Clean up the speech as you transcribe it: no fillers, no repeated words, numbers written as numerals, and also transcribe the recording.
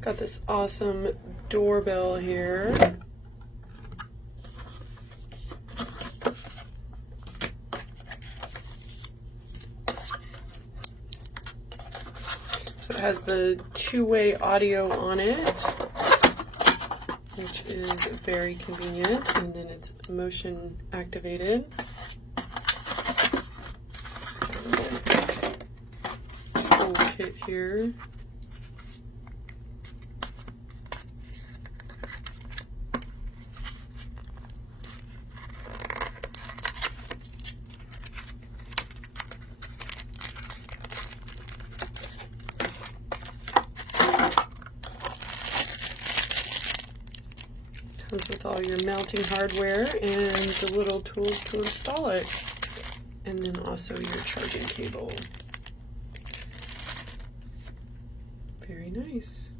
Got this awesome doorbell here. So it has the two-way audio on it, which is very convenient, and then it's motion activated. Toolkit here. Comes with all your mounting hardware and the little tools to install it. And then also your charging cable. Very nice.